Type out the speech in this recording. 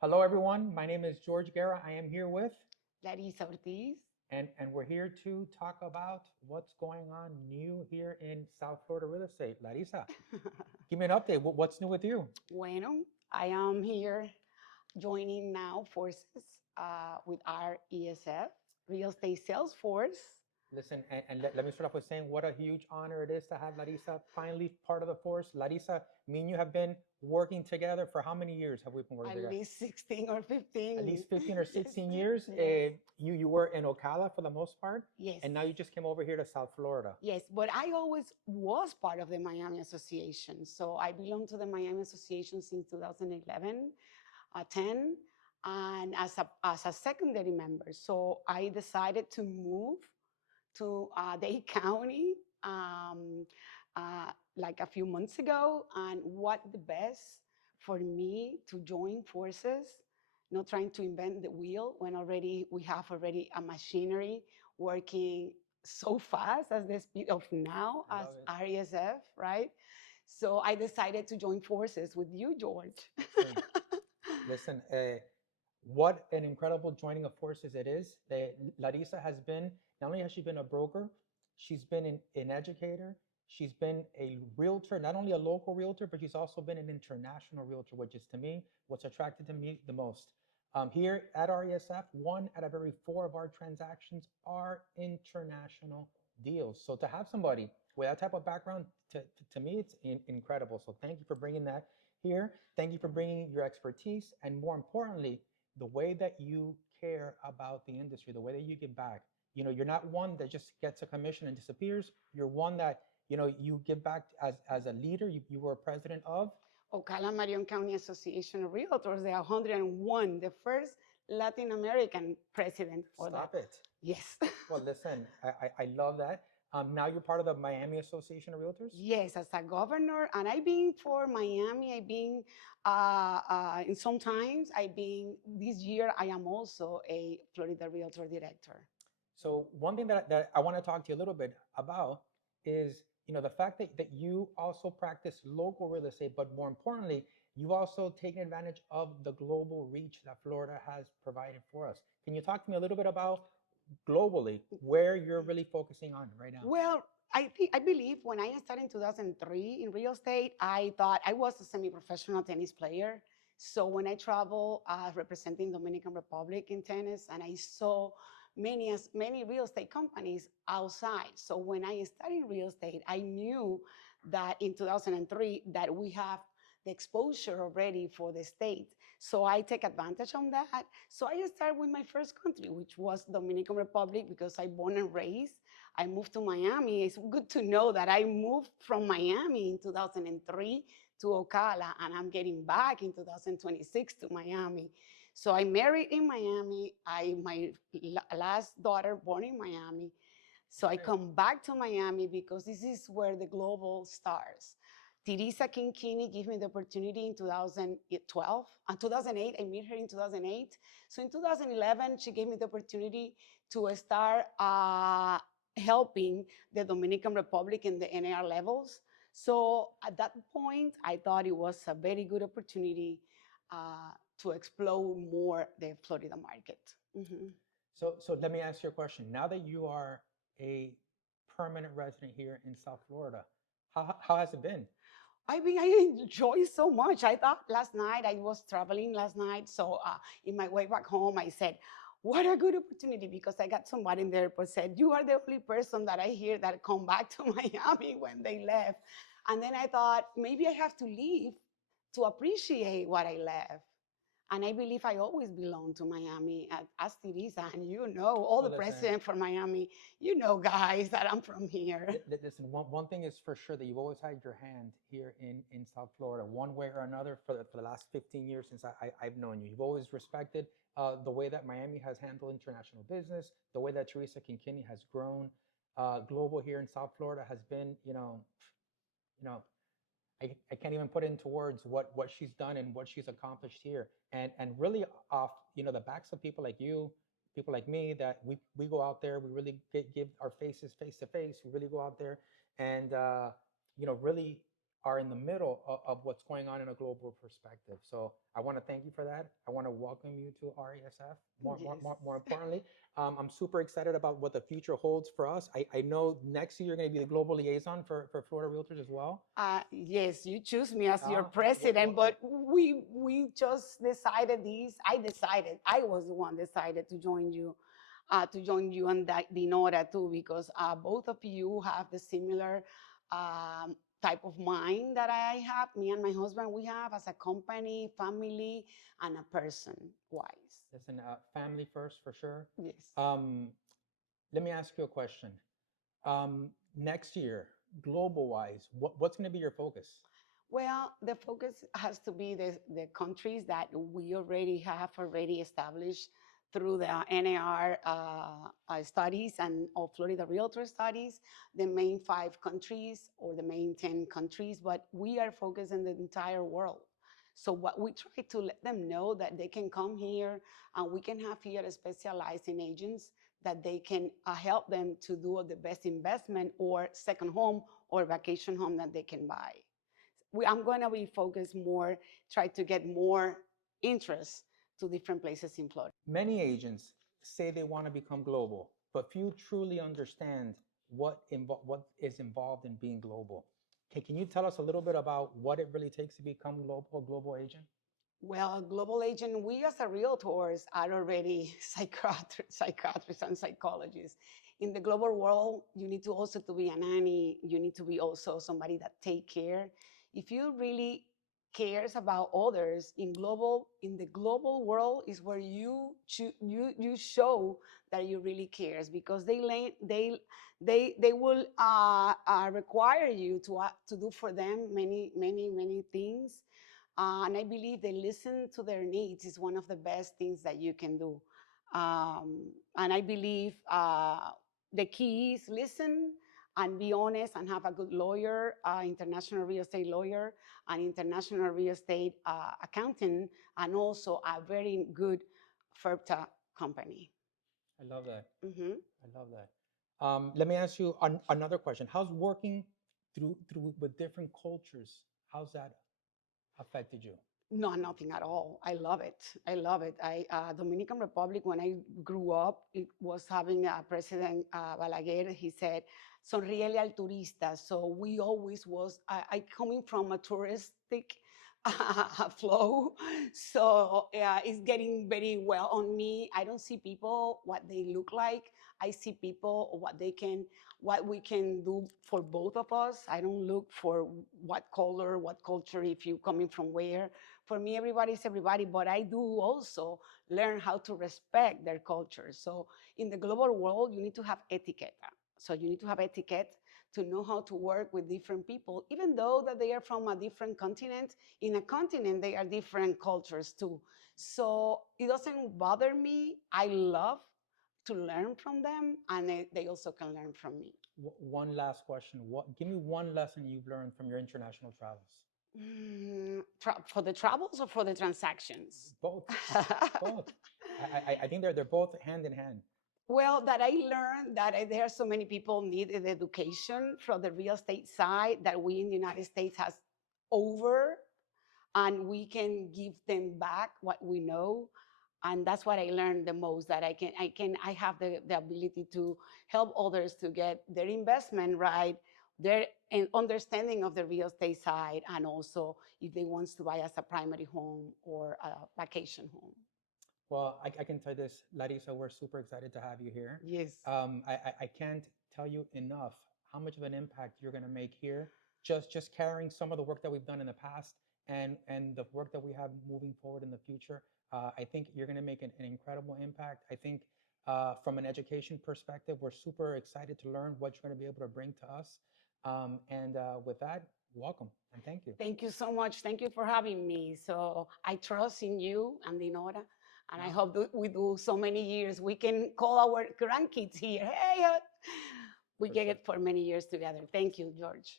Hello, everyone. My name is George Guerra. I am here with, Larissa Ortiz. and we're here to talk about what's going on new here in South Florida real estate. Larissa, give me an update. What's new with you? Bueno, I am here joining now forces with our ESF, Real Estate Sales Force. Listen, and let me start off with saying what a huge honor it is to have Larissa finally part of the force. Larissa, me and you have been working together for how many years have we been working At together? least 16 or At 15. least 15 or 16 Yes, years. yes, You were in Ocala for the most part, yes, and now you just came over here to South Florida. yes. But I always was part of the Miami Association. So I belong to the Miami Association since 2011, 10, and as a secondary member. So I decided to move to Dade County like a few months ago. And what the best for me to join forces, not trying to invent the wheel when already we have already a machinery working so fast as the speed of now I as love it. RESF, right? So I decided to join forces with you, George. Listen, listen, what an incredible joining of forces it is. Larissa has been, not only has she been a broker, she's been an educator, she's been a realtor, not only a local realtor, but she's also been an international realtor, which is to me what's attracted to me the most. Here at RESF, one out of every four of our transactions are international deals. So to have somebody with that type of background, to me, it's incredible. So thank you for bringing that here. Thank you for bringing your expertise, and more importantly, the way that you care about the industry, the way that you give back. You're not one that just gets a commission and disappears. You're one that, you give back as a leader. You were president of. Ocala Marion County Association of Realtors, the 101, the first Latin American president for that. Stop it. Yes. Well, listen, I love that. Now you're part of the Miami Association of Realtors. Yes, as a governor, and I've been for Miami. I've been, and sometimes I've been. This year, I am also a Florida Realtor Director. So one thing that I want to talk to you a little bit about is, the fact that you also practice local real estate, but more importantly, you've also taken advantage of the global reach that Florida has provided for us. Can you talk to me a little bit about globally where you're really focusing on right now? Well, I believe when I started in 2003 in real estate, I thought I was a semi-professional tennis player. So when I travel representing Dominican Republic in tennis, and I saw many real estate companies outside. So when I studied real estate, I knew that in 2003 that we have the exposure already for the state. So I take advantage of that. So I started with my first country, which was Dominican Republic, because I born and raised. I moved to Miami. It's good to know that I moved from Miami in 2003 to Ocala, and I'm getting back in 2026 to Miami. So I married in Miami. My last daughter born in Miami. So I Okay. come back to Miami because this is where the global starts. Teresa Kinkini gave me the opportunity in 2012. 2008, I met her in 2008. So in 2011, she gave me the opportunity to start helping the Dominican Republic in the NAR levels. So at that point, I thought it was a very good opportunity to explore more the Florida market. Mhm. So let me ask you a question. Now that you are a permanent resident here in South Florida, how has it been? I enjoy so much. I thought last night, I was traveling last night. So in my way back home, I said, what a good opportunity, because I got somebody in the airport said, you are the only person that I hear that come back to Miami when they left. And then I thought, maybe I have to leave to appreciate what I left. And I believe I always belong to Miami as Teresa. And all Well, the listen, presidents from Miami, guys, that I'm from here. listen. One thing is for sure that you've always had your hand here in South Florida, one way or another, for the last 15 years since I've known you. You've always respected the way that Miami has handled international business, the way that Teresa Kinkini has grown global here in South Florida has been, you know, I can't even put into words what she's done and what she's accomplished here. And really off, the backs of people like you, people like me, that we go out there, we really give our faces face to face. We really go out there and really are in the middle of what's going on in a global perspective. So I want to thank you for that. I want to welcome you to RESF. More importantly, I'm super excited about what the future holds for us. I know next year you're going to be the global liaison for Florida Realtors as well. Yes, you choose me as your president, but we just decided this. I was the one decided to join you and that Dinora too, because both of you have the similar type of mind that I have. Me and my husband, we have as a company, family, and a person wise. Listen, family first for sure. Yes. Let me ask you a question. Next year, global wise, what's going to be your focus? Well, the focus has to be the countries that we already have established through the NAR studies and of Florida Realtor studies, the main 5 countries or the main 10 countries, but we are focused in the entire world. So what we try to let them know that they can come here and we can have here specializing agents that they can help them to do the best investment or second home or vacation home that they can buy. I'm going to be focused more, try to get more interest to different places in Florida. Many agents say they want to become global, but few truly understand what is involved in being global. Can you tell us a little bit about what it really takes to become a global agent? Well, global agent, we as a realtors are already psychiatrists and psychologists. In the global world, you need to also to be a nanny. You need to be also somebody that take care. If you really cares about others in the global world is where you show that you really cares, because they will require you to do for them many things. And I believe they listen to their needs is one of the best things that you can do. And I believe the key is listen and be honest and have a good lawyer, international real estate lawyer, an international real estate accountant, and also a very good FERPTA company. I love that. Mm-hmm. I love that. Let me ask you another question. How's working through with different cultures? How's that affected you? No, nothing at all. I love it. I love it. Dominican Republic, when I grew up, it was having a president, Balaguer, he said, sonríele al turista. So we always was, I coming from a touristic flow. So it's getting very well on me. I don't see people what they look like. I see people what we can do for both of us. I don't look for what color, what culture, if you coming from where. For me, everybody's everybody, but I do also learn how to respect their culture. So in the global world, you need to have etiquette. So you need to have etiquette to know how to work with different people, even though that they are from a different continent. In a continent, they are different cultures too. So it doesn't bother me. I love to learn from them, and they also can learn from me. One last question. Give me one lesson you've learned from your international travels. For the travels or for the transactions? Both. Both. I think they're both hand in hand. Well, that I learned that there are so many people need education from the real estate side that we in the United States has over, and we can give them back what we know. And that's what I learned the most, that I have the ability to help others to get their investment right, their understanding of the real estate side, and also if they want to buy as a primary home or a vacation home. Well, I can tell you this, Larissa, we're super excited to have you here. Yes. I can't tell you enough how much of an impact you're going to make here, just carrying some of the work that we've done in the past and the work that we have moving forward in the future. I think you're going to make an incredible impact. I think from an education perspective, we're super excited to learn what you're going to be able to bring to us. And with that, welcome and thank you. Thank you so much. Thank you for having me. So I trust in you and Dinora. And I hope that we do so many years. We can call our grandkids here. Hey, we get it for many years together. Thank you, George.